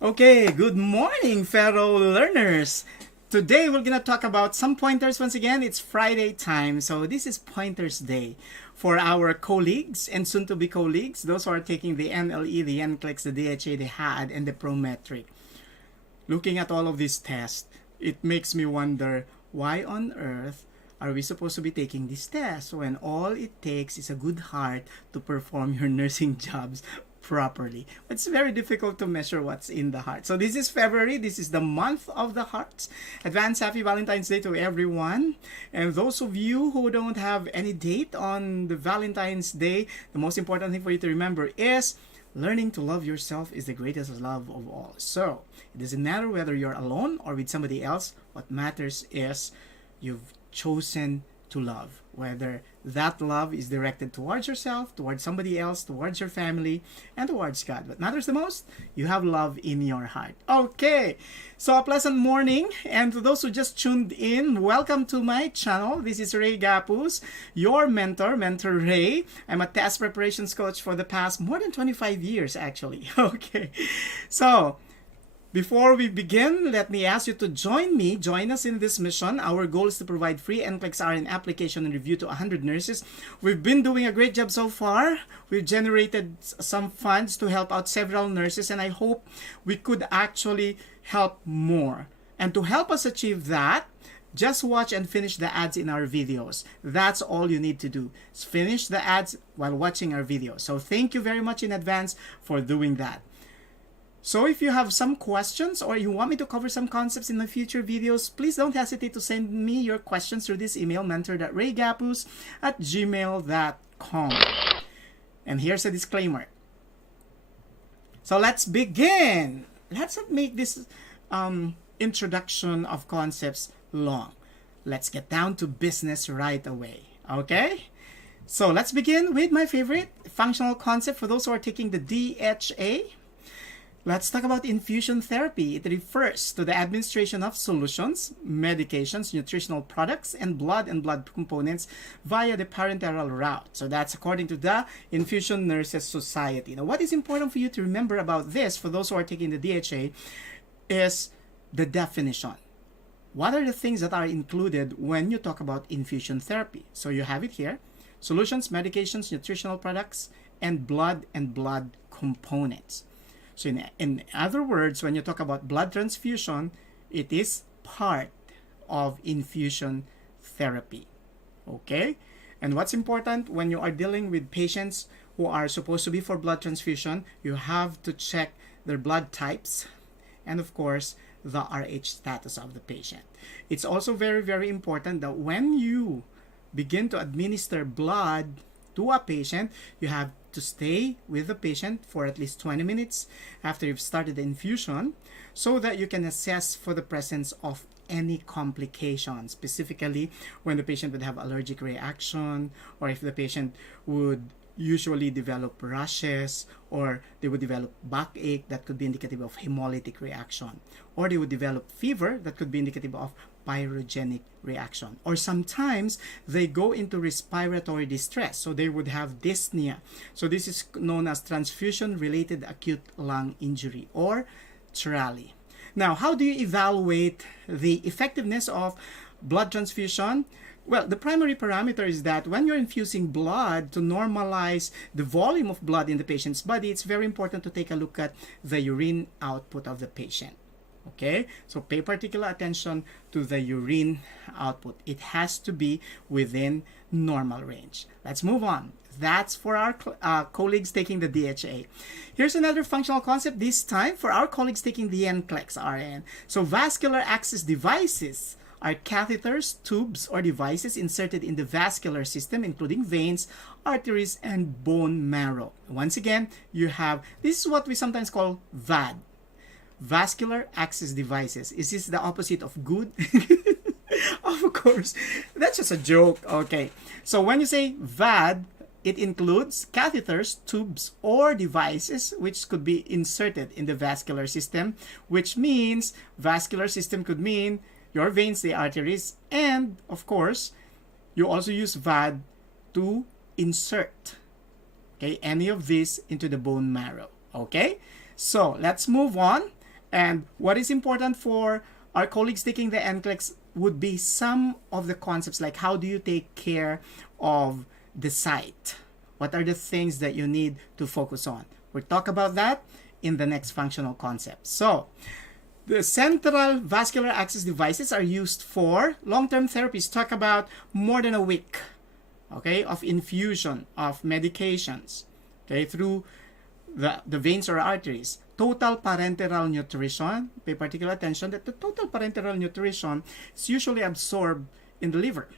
Okay, good morning, fellow learners. Today we're gonna talk about some pointers. Once again, it's Friday time, so this is Pointers Day for our colleagues and soon-to-be colleagues, those who are taking the NLE, the NCLEX, the DHA, the HAAD, and the Prometric. Looking at all of these tests, it makes me wonder, why on earth are we supposed to be taking these tests when all it takes is a good heart to perform your nursing jobs properly? It's very difficult to measure what's in the heart. So this is February. This is the month of the hearts. Advance happy Valentine's Day to everyone. And those of you who don't have any date on the Valentine's Day, the most important thing for you to remember is learning to love yourself is the greatest love of all. So it doesn't matter whether you're alone or with somebody else. What matters is you've chosen to love, whether that love is directed towards yourself, towards somebody else, towards your family, and towards God. What matters the most, you have love in your heart. Okay, so a pleasant morning, and to those who just tuned in, welcome to my channel. This is Ray Gapuz, your mentor, Mentor Ray. I'm a test preparations coach for the past more than 25 years, actually. Okay, so before we begin, let me ask you to join us in this mission. Our goal is to provide free NCLEX-RN application and review to 100 nurses. We've been doing a great job so far. We've generated some funds to help out several nurses, and I hope we could actually help more. And to help us achieve that, just watch and finish the ads in our videos. That's all you need to do. Finish the ads while watching our videos. So thank you very much in advance for doing that. So if you have some questions or you want me to cover some concepts in the future videos, please don't hesitate to send me your questions through this email, mentor.raygapuz@gmail.com. And here's a disclaimer. So let's begin. Let's not make this introduction of concepts long. Let's get down to business right away. Okay? So let's begin with my favorite functional concept for those who are taking the DHA. Let's talk about infusion therapy. It refers to the administration of solutions, medications, nutritional products, and blood components via the parenteral route. So that's according to the Infusion Nurses Society. Now, what is important for you to remember about this, for those who are taking the DHA, is the definition. What are the things that are included when you talk about infusion therapy? So you have it here: solutions, medications, nutritional products, and blood components. So in other words, when you talk about blood transfusion, it is part of infusion therapy. Okay? And what's important when you are dealing with patients who are supposed to be for blood transfusion, you have to check their blood types and, of course, the RH status of the patient. It's also very, very important that when you begin to administer blood to a patient, you have to stay with the patient for at least 20 minutes after you've started the infusion so that you can assess for the presence of any complications, specifically when the patient would have allergic reaction, or if the patient would usually develop rashes, or they would develop backache that could be indicative of hemolytic reaction, or they would develop fever that could be indicative of pyrogenic reaction, or sometimes they go into respiratory distress, so they would have dyspnea. So this is known as transfusion related acute lung injury, or TRALI. Now, how do you evaluate the effectiveness of blood transfusion? Well, the primary parameter is that when you're infusing blood to normalize the volume of blood in the patient's body, it's very important to take a look at the urine output of the patient. Okay, so pay particular attention to the urine output. It has to be within normal range. Let's move on. That's for our colleagues taking the DHA. Here's another functional concept, this time for our colleagues taking the NCLEX-RN. So vascular access devices are catheters, tubes, or devices inserted in the vascular system, including veins, arteries, and bone marrow. Once again, you have, this is what we sometimes call VAD. Vascular access devices. Is this the opposite of good? Of course, that's just a joke. Okay, so when you say VAD, it includes catheters, tubes, or devices which could be inserted in the vascular system, which means vascular system could mean your veins, the arteries, and of course, you also use VAD to insert, okay, any of this into the bone marrow. Okay, so let's move on. And what is important for our colleagues taking the NCLEX would be some of the concepts, like how do you take care of the site? What are the things that you need to focus on? We'll talk about that in the next functional concept. So, the central vascular access devices are used for long-term therapies. Talk about more than a week, okay, of infusion of medications, okay, through the veins or arteries. Total parenteral nutrition. Pay particular attention that the total parenteral nutrition is usually absorbed in the liver.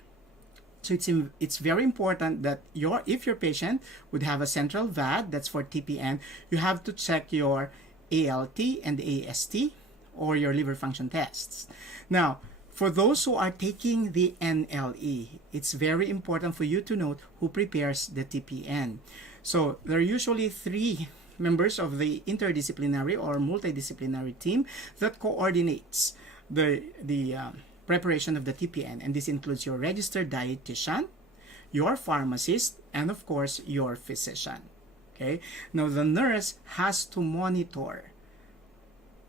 So it's very important that if your patient would have a central VAD, that's for TPN, you have to check your ALT and AST or your liver function tests. Now, for those who are taking the NLE, it's very important for you to note who prepares the TPN. So there are usually 3 members of the interdisciplinary or multidisciplinary team that coordinates the preparation of the TPN, and this includes your registered dietitian, your pharmacist, and of course your physician. Okay, now the nurse has to monitor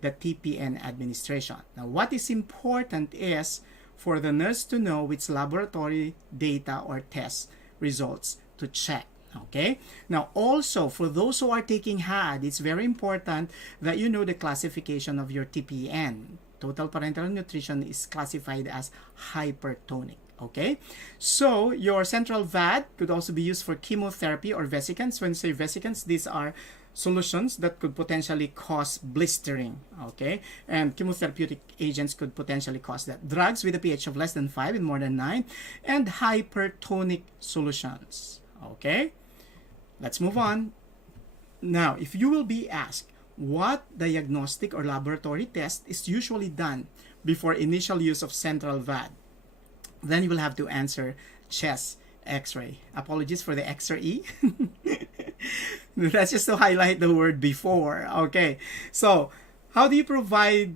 the TPN administration. Now what is important is for the nurse to know which laboratory data or test results to check. Okay, now also for those who are taking HAAD, it's very important that you know the classification of your TPN. Total parenteral nutrition is classified as hypertonic. Okay, so your central VAD could also be used for chemotherapy or vesicants. When I say vesicants, these are solutions that could potentially cause blistering. Okay, and chemotherapeutic agents could potentially cause that. Drugs with a pH of less than 5 and more than 9, and hypertonic solutions. Okay, let's move on. Now, if you will be asked, what diagnostic or laboratory test is usually done before initial use of central VAD? Then you will have to answer chest X-ray. Apologies for the X-ray. That's just to highlight the word before. Okay, so how do you provide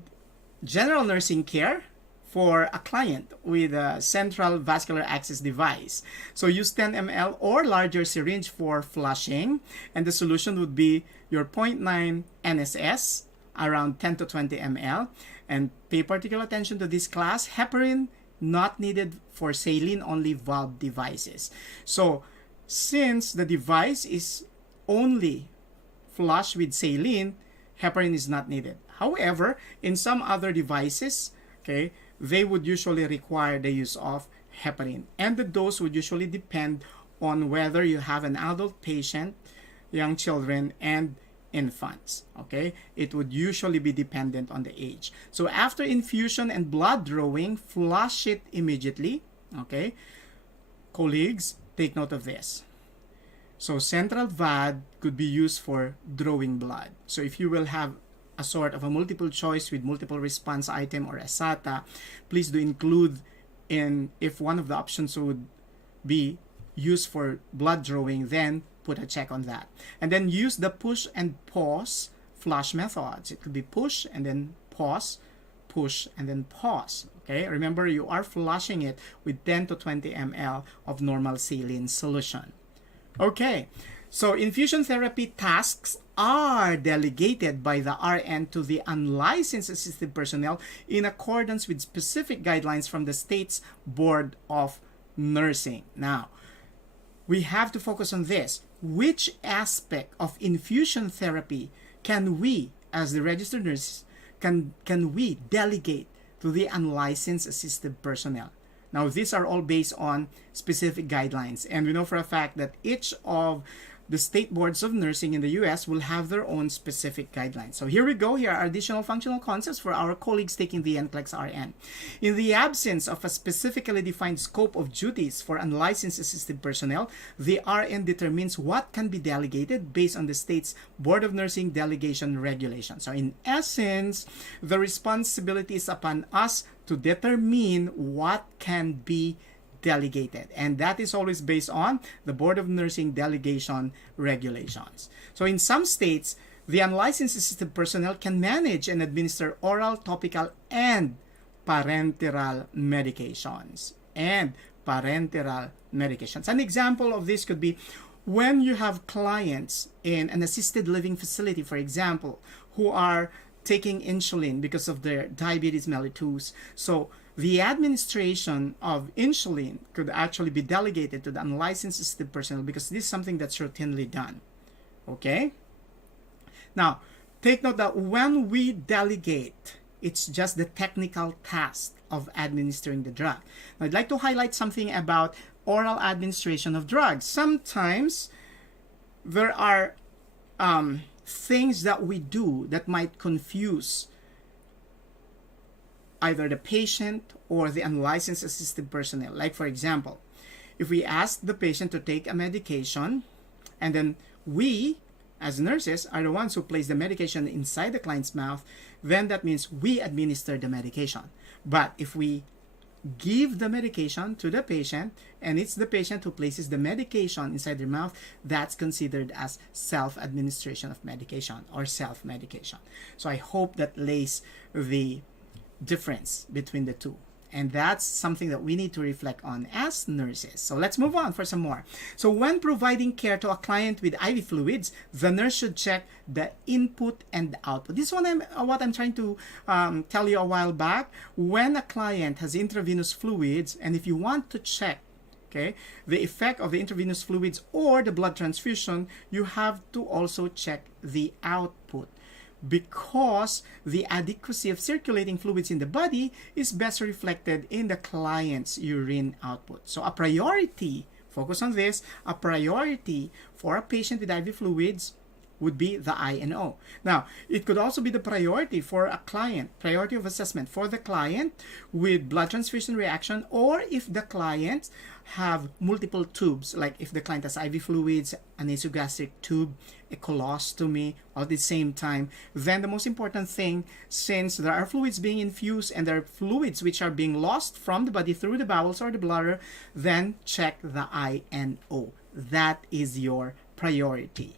general nursing care for a client with a central vascular access device? So use 10 ml or larger syringe for flushing, and the solution would be your 0.9 NSS, around 10 to 20 ml. And pay particular attention to this class. Heparin not needed for saline-only valve devices. So since the device is only flush with saline, heparin is not needed. However, in some other devices, okay, they would usually require the use of heparin, and the dose would usually depend on whether you have an adult patient, young children, and infants. Okay, it would usually be dependent on the age. So after infusion and blood drawing, flush it immediately. Okay, colleagues, take note of this. So central VAD could be used for drawing blood. So if you will have a sort of a multiple choice with multiple response item or a SATA, please do include in, if one of the options would be used for blood drawing, then put a check on that. And then use the push and pause flush methods. It could be push and then pause, push and then pause. Okay, remember you are flushing it with 10 to 20 ml of normal saline solution. Okay, so infusion therapy tasks are delegated by the RN to the unlicensed assisted personnel in accordance with specific guidelines from the state's Board of Nursing. Now, we have to focus on this. Which aspect of infusion therapy can we, as the registered nurses, can we delegate to the unlicensed assisted personnel? Now, these are all based on specific guidelines, and we know for a fact that each of the state boards of nursing in the US will have their own specific guidelines. So here we go. Here are additional functional concepts for our colleagues taking the NCLEX-RN. In the absence of a specifically defined scope of duties for unlicensed assisted personnel, the RN determines what can be delegated based on the state's Board of Nursing delegation regulation. So in essence, the responsibility is upon us to determine what can be delegated, and that is always based on the Board of Nursing delegation regulations. So in some states, the unlicensed assisted personnel can manage and administer oral, topical, and parenteral medications. An example of this could be when you have clients in an assisted living facility, for example, who are taking insulin because of their diabetes mellitus. So the administration of insulin could actually be delegated to the unlicensed assisted personnel because this is something that's routinely done. Okay? Now, take note that when we delegate, it's just the technical task of administering the drug. Now, I'd like to highlight something about oral administration of drugs. Sometimes there are things that we do that might confuse either the patient or the unlicensed assisted personnel. Like, for example, if we ask the patient to take a medication and then we, as nurses, are the ones who place the medication inside the client's mouth, then that means we administer the medication. But if we give the medication to the patient and it's the patient who places the medication inside their mouth, that's considered as self-administration of medication or self-medication. So I hope that lays the difference between the two. And that's something that we need to reflect on as nurses. So let's move on for some more. So when providing care to a client with IV fluids, the nurse should check the input and the output. This one, what I'm trying to tell you a while back. When a client has intravenous fluids, and if you want to check, okay, the effect of the intravenous fluids or the blood transfusion, you have to also check the output, because the adequacy of circulating fluids in the body is best reflected in the client's urine output. So a priority, focus on this, a priority for a patient with IV fluids would be the INO. Now, it could also be the priority for a client, priority of assessment for the client with blood transfusion reaction, or if the clients have multiple tubes, like if the client has IV fluids, a nasogastric tube, a colostomy all at the same time, then the most important thing, since there are fluids being infused and there are fluids which are being lost from the body through the bowels or the bladder, then check the INO. That is your priority.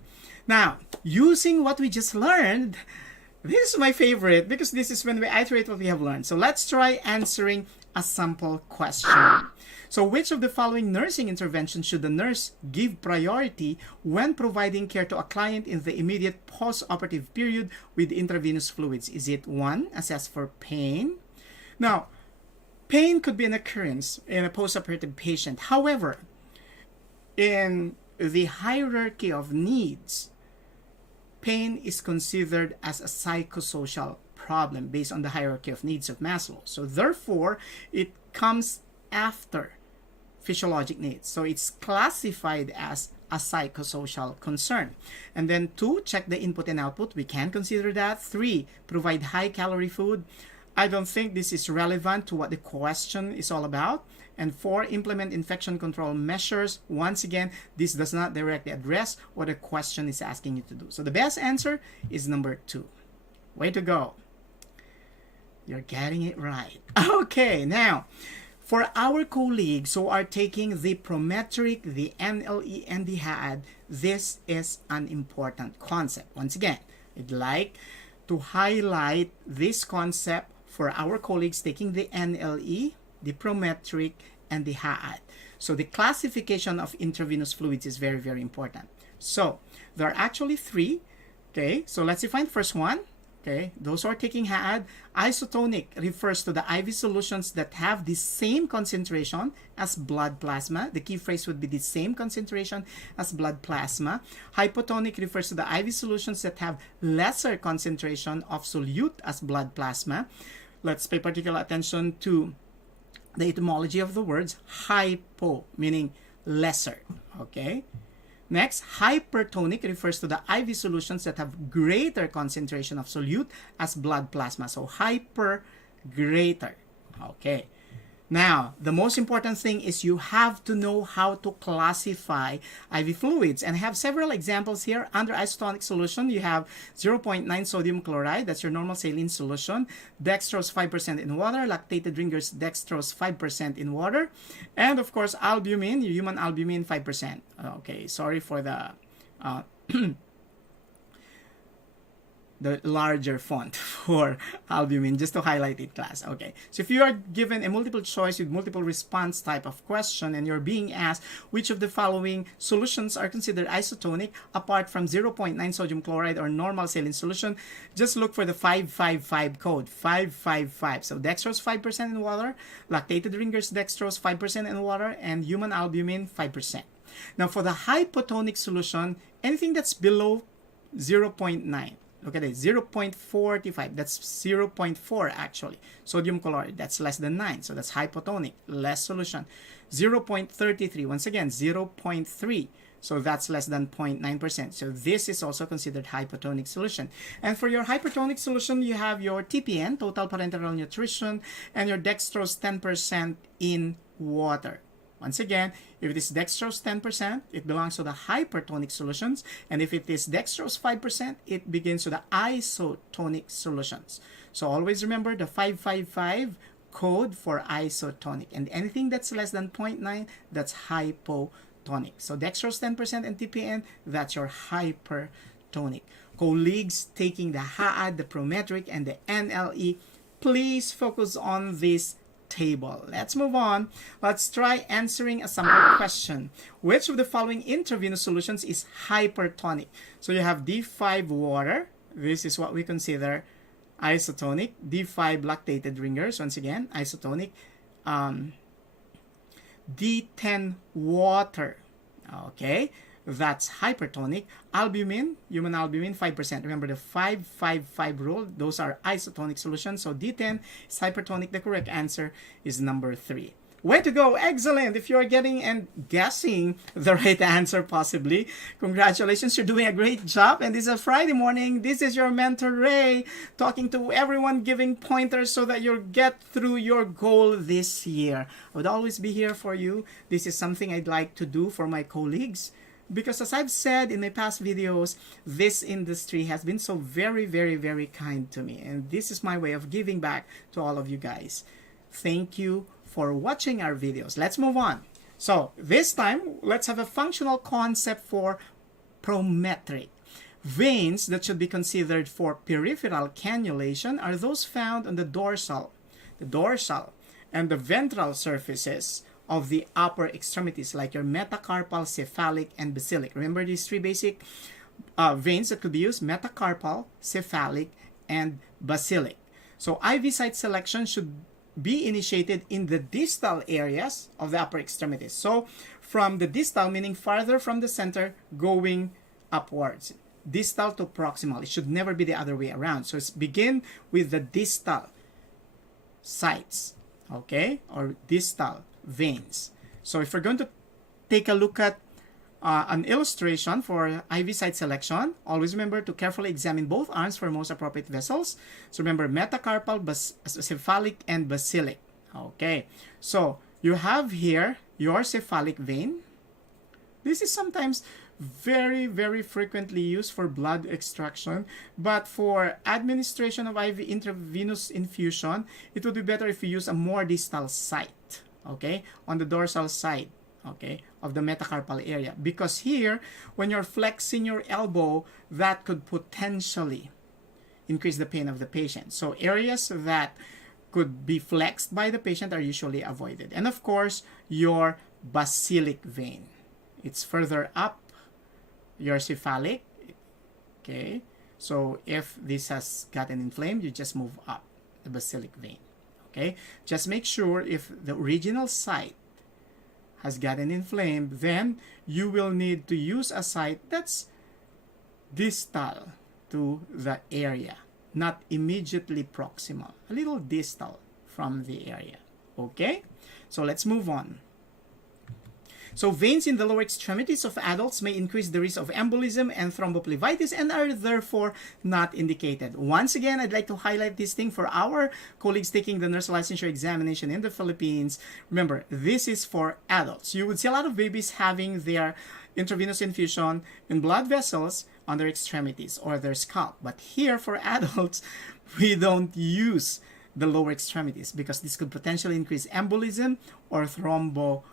Now, using what we just learned, this is my favorite because this is when we iterate what we have learned. So let's try answering a sample question. So which of the following nursing interventions should the nurse give priority when providing care to a client in the immediate post-operative period with intravenous fluids? Is it 1, assess for pain? Now, pain could be an occurrence in a post-operative patient. However, in the hierarchy of needs, pain is considered as a psychosocial problem based on the hierarchy of needs of Maslow. So therefore, it comes after physiologic needs. So it's classified as a psychosocial concern. And then 2, check the input and output. We can consider that. 3, provide high-calorie food. I don't think this is relevant to what the question is all about. And 4, implement infection control measures. Once again, this does not directly address what the question is asking you to do. So the best answer is number 2. Way to go. You're getting it right. Okay, now, for our colleagues who are taking the Prometric, the NLE, and the HAAD, this is an important concept. Once again, I'd like to highlight this concept for our colleagues taking the NLE, the Prometric, and the HAAD. So the classification of intravenous fluids is very, very important. So there are actually 3. Okay, so let's define the first one. Okay, those who are taking HAAD, isotonic refers to the IV solutions that have the same concentration as blood plasma. The key phrase would be the same concentration as blood plasma. Hypotonic refers to the IV solutions that have lesser concentration of solute as blood plasma. Let's pay particular attention to the etymology of the words. Hypo, meaning lesser. Okay. Next, hypertonic refers to the IV solutions that have greater concentration of solute as blood plasma. So hyper, greater. Okay. Now, the most important thing is you have to know how to classify IV fluids. And I have several examples here. Under isotonic solution, you have 0.9 sodium chloride. That's your normal saline solution. Dextrose 5% in water. Lactated drinkers, dextrose 5% in water. And of course, albumin, your human albumin, 5%. Okay, sorry for the larger font for albumin, just to highlight it, class. Okay, so if you are given a multiple choice with multiple response type of question and you're being asked which of the following solutions are considered isotonic apart from 0.9 sodium chloride or normal saline solution, just look for the 555 code, 555. So dextrose 5% in water, lactated Ringer's dextrose 5% in water, and human albumin 5%. Now for the hypotonic solution, anything that's below 0.9, look at it, 0.45, that's 0.4 actually. Sodium chloride, that's less than 9, so that's hypotonic, less solution. 0.33, once again, 0.3, so that's less than 0.9%. So this is also considered hypotonic solution. And for your hypertonic solution, you have your TPN, total parenteral nutrition, and your dextrose 10% in water. Once again, if it is dextrose 10%, it belongs to the hypertonic solutions. And if it is dextrose 5%, it begins to the isotonic solutions. So always remember the 555 code for isotonic. And anything that's less than 0.9, that's hypotonic. So dextrose 10% and TPN, that's your hypertonic. Colleagues taking the HAAD, the Prometric, and the NLE, please focus on this table. Let's move on. Let's try answering a sample question. Which of the following intravenous solutions is hypertonic? So you have D5 water. This is what we consider isotonic. D5 lactated Ringers, once again, isotonic. D10 water. Okay, that's hypertonic. Albumin, human albumin, 5%. Remember the 5-5-5 rule. Those are isotonic solutions. So D10 is hypertonic. The correct answer is number 3. Way to go! Excellent! If you're getting and guessing the right answer possibly, congratulations, you're doing a great job. And this is a Friday morning. This is your mentor Ray talking to everyone, giving pointers so that you'll get through your goal this year. I would always be here for you. This is something I'd like to do for my colleagues, because as I've said in my past videos, this industry has been so very, very, very kind to me. And this is my way of giving back to all of you guys. Thank you for watching our videos. Let's move on. So this time, let's have a functional concept for Prometric. Veins that should be considered for peripheral cannulation are those found on the dorsal, and the ventral surfaces of the upper extremities, like your metacarpal, cephalic, and basilic. Remember these three basic veins that could be used: metacarpal, cephalic, and basilic. So IV site selection should be initiated in the distal areas of the upper extremities. So from the distal, meaning farther from the center, going upwards. Distal to proximal. It should never be the other way around. So it's begin with the distal sites, okay, or distal veins. So if we're going to take a look at an illustration for IV site selection, always remember to carefully examine both arms for most appropriate vessels. So remember metacarpal, cephalic, and basilic. Okay, so you have here your cephalic vein. This is sometimes very, very frequently used for blood extraction, but for administration of IV intravenous infusion, it would be better if you use a more distal site, okay, on the dorsal side, okay, of the metacarpal area, because here when you're flexing your elbow, that could potentially increase the pain of the patient. So areas that could be flexed by the patient are usually avoided. And of course, your basilic vein, it's further up your cephalic, okay. So if this has gotten inflamed, you just move up the basilic vein, okay. Just make sure if the original site has gotten inflamed, then you will need to use a site that's distal to the area, not immediately proximal, a little distal from the area, okay. So let's move on. So veins in the lower extremities of adults may increase the risk of embolism and thrombophlebitis and are therefore not indicated. Once again, I'd like to highlight this thing for our colleagues taking the nurse licensure examination in the Philippines. Remember, this is for adults. You would see a lot of babies having their intravenous infusion in blood vessels on their extremities or their scalp. But here for adults, we don't use the lower extremities because this could potentially increase embolism or thrombophlebitis.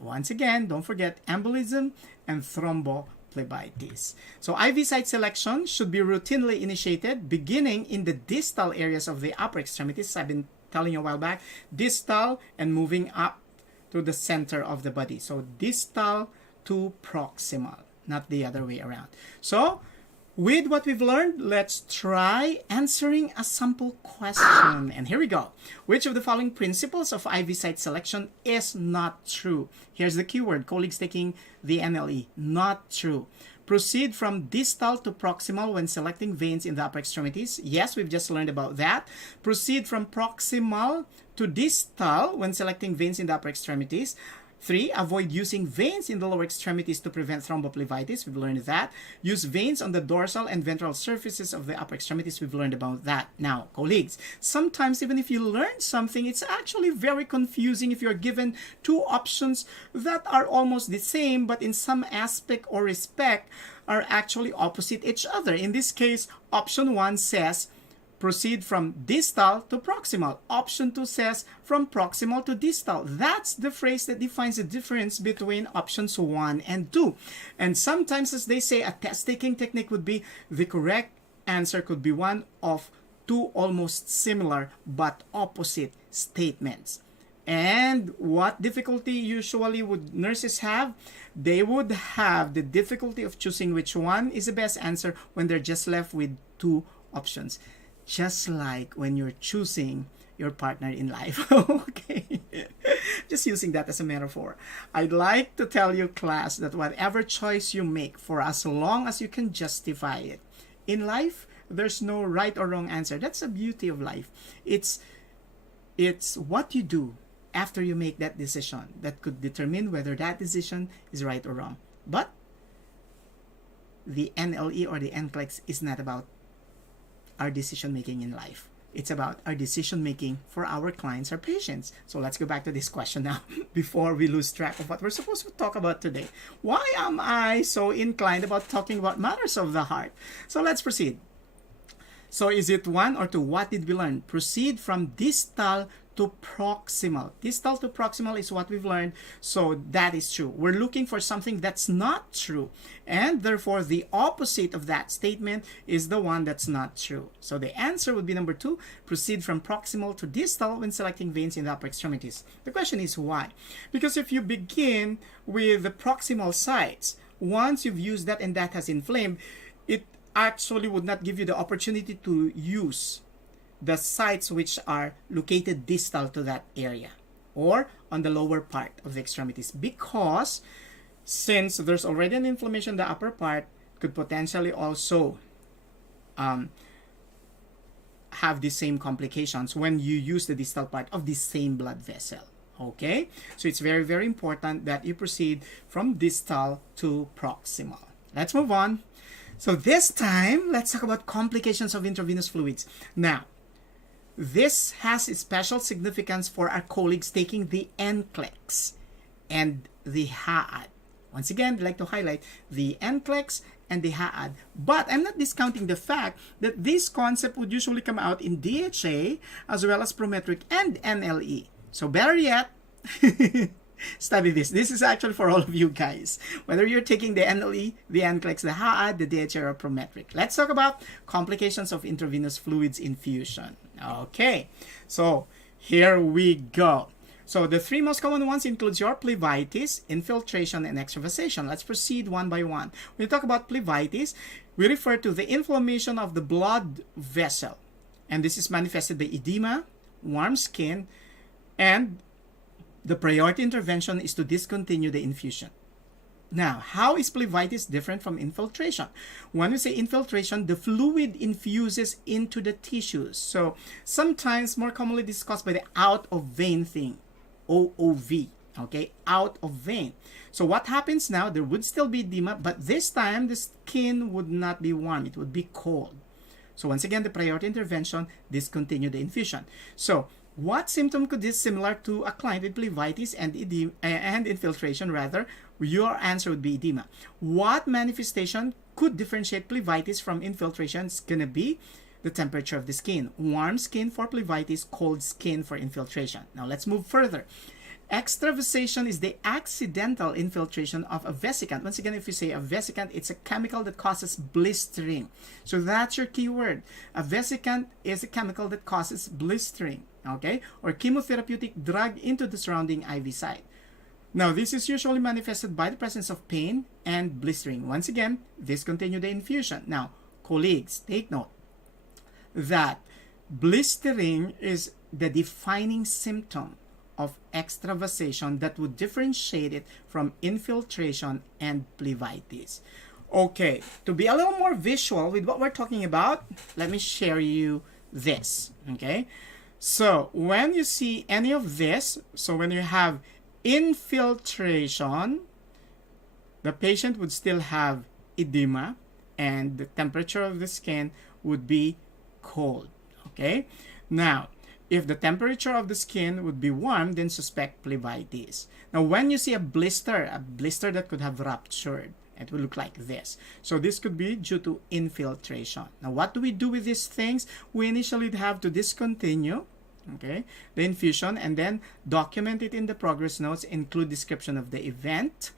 Once again, don't forget embolism and thrombophlebitis. phlebitis. So IV site selection should be routinely initiated beginning in the distal areas of the upper extremities. I've been telling you a while back, distal and moving up to the center of the body. So distal to proximal, not the other way around. So with what we've learned, let's try answering a sample question. And here we go. Which of the following principles of IV site selection is not true? Here's the keyword. Colleagues taking the NLE. Not true. Proceed from distal to proximal when selecting veins in the upper extremities. Yes, we've just learned about that. Proceed from proximal to distal when selecting veins in the upper extremities. 3. Avoid using veins in the lower extremities to prevent thrombophlebitis. We've learned that. Use veins on the dorsal and ventral surfaces of the upper extremities. We've learned about that. Now, colleagues, sometimes even if you learn something, it's actually very confusing if you're given two options that are almost the same, but in some aspect or respect are actually opposite each other. In this case, option 1 says proceed from distal to proximal. Option 2 says from proximal to distal. That's the phrase that defines the difference between options 1 and 2. And sometimes, as they say, a test-taking technique would be the correct answer could be one of two almost similar but opposite statements. And what difficulty usually would nurses have? They would have the difficulty of choosing which one is the best answer when they're just left with two options. Just like when you're choosing your partner in life. Okay. Just using that as a metaphor. I'd like to tell you, class, that whatever choice you make, for as long as you can justify it, in life, there's no right or wrong answer. That's the beauty of life. It's what you do after you make that decision that could determine whether that decision is right or wrong. But the NLE or the NCLEX is not about our decision making in life. It's about our decision making for our clients or patients. So let's go back to this question now before we lose track of what we're supposed to talk about today. Why am I so inclined about talking about matters of the heart? So let's proceed. So is it 1 or 2? What did we learn? Proceed from distal to proximal. Distal to proximal is what we've learned. So that is true. We're looking for something that's not true. And therefore, the opposite of that statement is the one that's not true. So the answer would be number 2. Proceed from proximal to distal when selecting veins in the upper extremities. The question is why? Because if you begin with the proximal sites, once you've used that and that has inflamed, it actually would not give you the opportunity to use the sites which are located distal to that area or on the lower part of the extremities, because since there's already an inflammation in the upper part, could potentially also have the same complications when you use the distal part of the same blood vessel. Okay, so it's very, very important that you proceed from distal to proximal. Let's move on. So this time, let's talk about complications of intravenous fluids. Now, this has a special significance for our colleagues taking the NCLEX and the HAAD. Once again, I'd like to highlight the NCLEX and the HAAD. But I'm not discounting the fact that this concept would usually come out in DHA as well as Prometric and NLE. So better yet, study this. This is actually for all of you guys. Whether you're taking the NLE, the NCLEX, the HAAD, the DHA, or Prometric. Let's talk about complications of intravenous fluids infusion. Okay, so here we go. So the 3 most common ones includes your phlebitis, infiltration, and extravasation. Let's proceed one by one. When we talk about phlebitis, we refer to the inflammation of the blood vessel. And this is manifested by edema, warm skin, and the priority intervention is to discontinue the infusion. Now, how is phlebitis different from infiltration? When we say infiltration, the fluid infuses into the tissues. So sometimes more commonly discussed by the out of vein thing, OOV, okay, out of vein. So what happens now, there would still be edema, but this time the skin would not be warm, it would be cold. So once again, the priority intervention, discontinue the infusion. So what symptom could this similar to a client with phlebitis and edema, and infiltration rather? Your answer would be edema. What manifestation could differentiate phlebitis from infiltration? It's going to be the temperature of the skin. Warm skin for phlebitis, cold skin for infiltration. Now let's move further. Extravasation is the accidental infiltration of a vesicant. Once again, if you say a vesicant, it's a chemical that causes blistering. So that's your keyword. A vesicant is a chemical that causes blistering, okay? Or chemotherapeutic drug into the surrounding IV site. Now, this is usually manifested by the presence of pain and blistering. Once again, discontinue the infusion. Now, colleagues, take note that blistering is the defining symptom of extravasation that would differentiate it from infiltration and plebitis. Okay, to be a little more visual with what we're talking about, let me share you this, okay? So, when you see any of this, so when you have infiltration, the patient would still have edema and the temperature of the skin would be cold, okay? Now, if the temperature of the skin would be warm, then suspect plebitis. Now, when you see a blister that could have ruptured, it will look like this. So this could be due to infiltration. Now, what do we do with these things? We initially have to discontinue, okay, the infusion and then document it in the progress notes, include description of the event,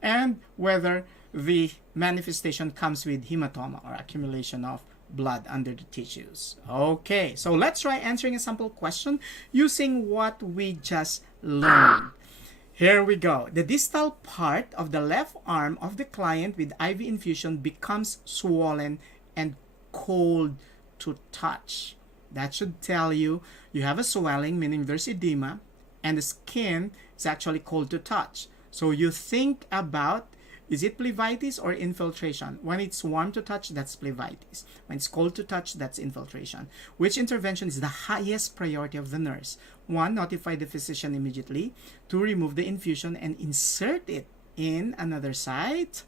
and whether the manifestation comes with hematoma or accumulation of blood under the tissues. Okay, so let's try answering a sample question using what we just learned. Here we go. The distal part of the left arm of the client with IV infusion becomes swollen and cold to touch. That should tell you you have a swelling, meaning there's edema, and the skin is actually cold to touch. So you think about, is it plebitis or infiltration? When it's warm to touch, that's plebitis. When it's cold to touch, that's infiltration. Which intervention is the highest priority of the nurse? 1, notify the physician immediately. 2, remove the infusion and insert it in another site.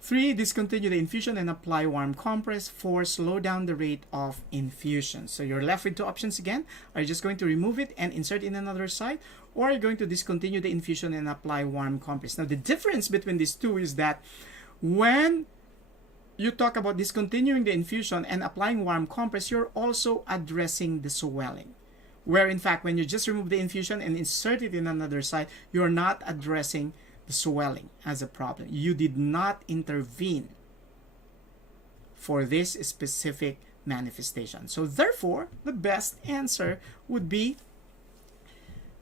3, discontinue the infusion and apply warm compress. 4, slow down the rate of infusion. So you're left with 2 options again. Are you just going to remove it and insert in another site? Or are you going to discontinue the infusion and apply warm compress? Now, the difference between these two is that when you talk about discontinuing the infusion and applying warm compress, you're also addressing the swelling. Where, in fact, when you just remove the infusion and insert it in another site, you're not addressing the swelling as a problem. You did not intervene for this specific manifestation. So, therefore, the best answer would be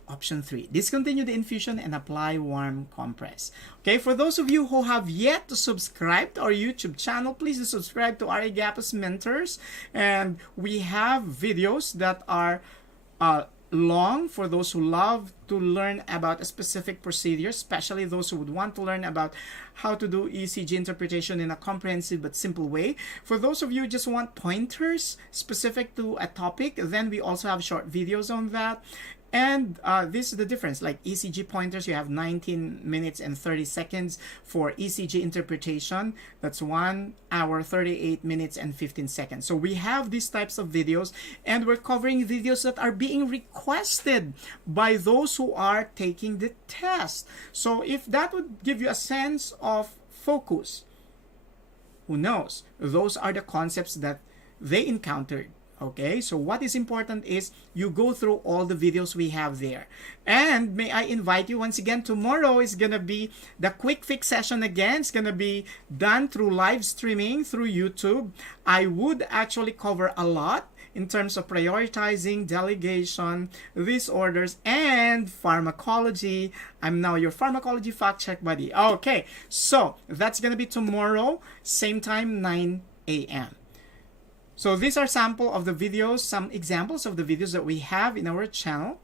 option 3, discontinue the infusion and apply warm compress. Okay, for those of you who have yet to subscribe to our YouTube channel, please do subscribe to RA Gapuz Mentors. And we have videos that are long for those who love to learn about a specific procedure, especially those who would want to learn about how to do ECG interpretation in a comprehensive but simple way. For those of you who just want pointers specific to a topic, then we also have short videos on that. And this is the difference. Like ECG pointers, you have 19 minutes and 30 seconds. For ECG interpretation, that's 1 hour, 38 minutes and 15 seconds. So we have these types of videos, and we're covering videos that are being requested by those who are taking the test. So if that would give you a sense of focus, who knows? Those are the concepts that they encountered. Okay, so what is important is you go through all the videos we have there. And may I invite you once again, tomorrow is going to be the quick fix session again. It's going to be done through live streaming through YouTube. I would actually cover a lot in terms of prioritizing, delegation, disorders, and pharmacology. I'm now your pharmacology fact check buddy. Okay, so that's going to be tomorrow, same time, 9 a.m. So these are sample of the videos, some examples of the videos that we have in our channel.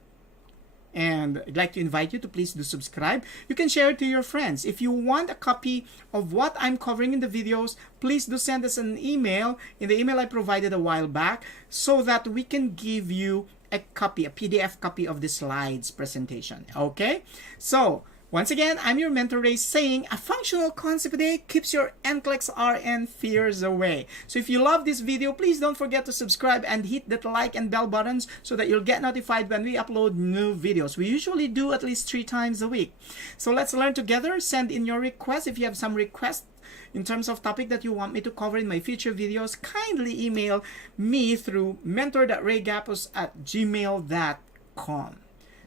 And I'd like to invite you to please do subscribe. You can share it to your friends. If you want a copy of what I'm covering in the videos, please do send us an email in the email I provided a while back so that we can give you a copy, a PDF copy of the slides presentation. Okay? So, once again, I'm your mentor Ray saying a functional concept a day keeps your NCLEX-RN fears away. So if you love this video, please don't forget to subscribe and hit that like and bell buttons so that you'll get notified when we upload new videos. We usually do at least 3 times a week. So let's learn together. Send in your requests. If you have some requests in terms of topic that you want me to cover in my future videos, kindly email me through mentor.raygapuz@gmail.com.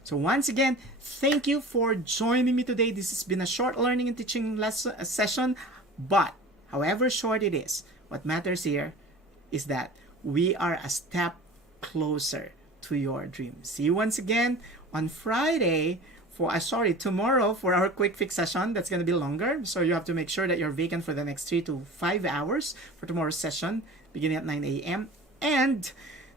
So once again, thank you for joining me today. This has been a short learning and teaching session, but however short it is, what matters here is that we are a step closer to your dream. See you once again on Friday tomorrow for our quick fix session. That's going to be longer, so you have to make sure that you're vacant for the next 3 to 5 hours for tomorrow's session beginning at 9 a.m. and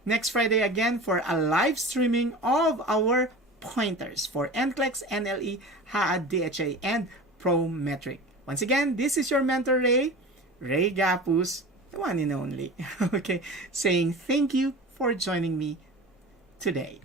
next Friday again for a live streaming of our pointers for NCLEX, NLE, HAAD, DHA, and Prometric. Once again, this is your mentor Ray Gapuz, the one and only, okay, saying thank you for joining me today.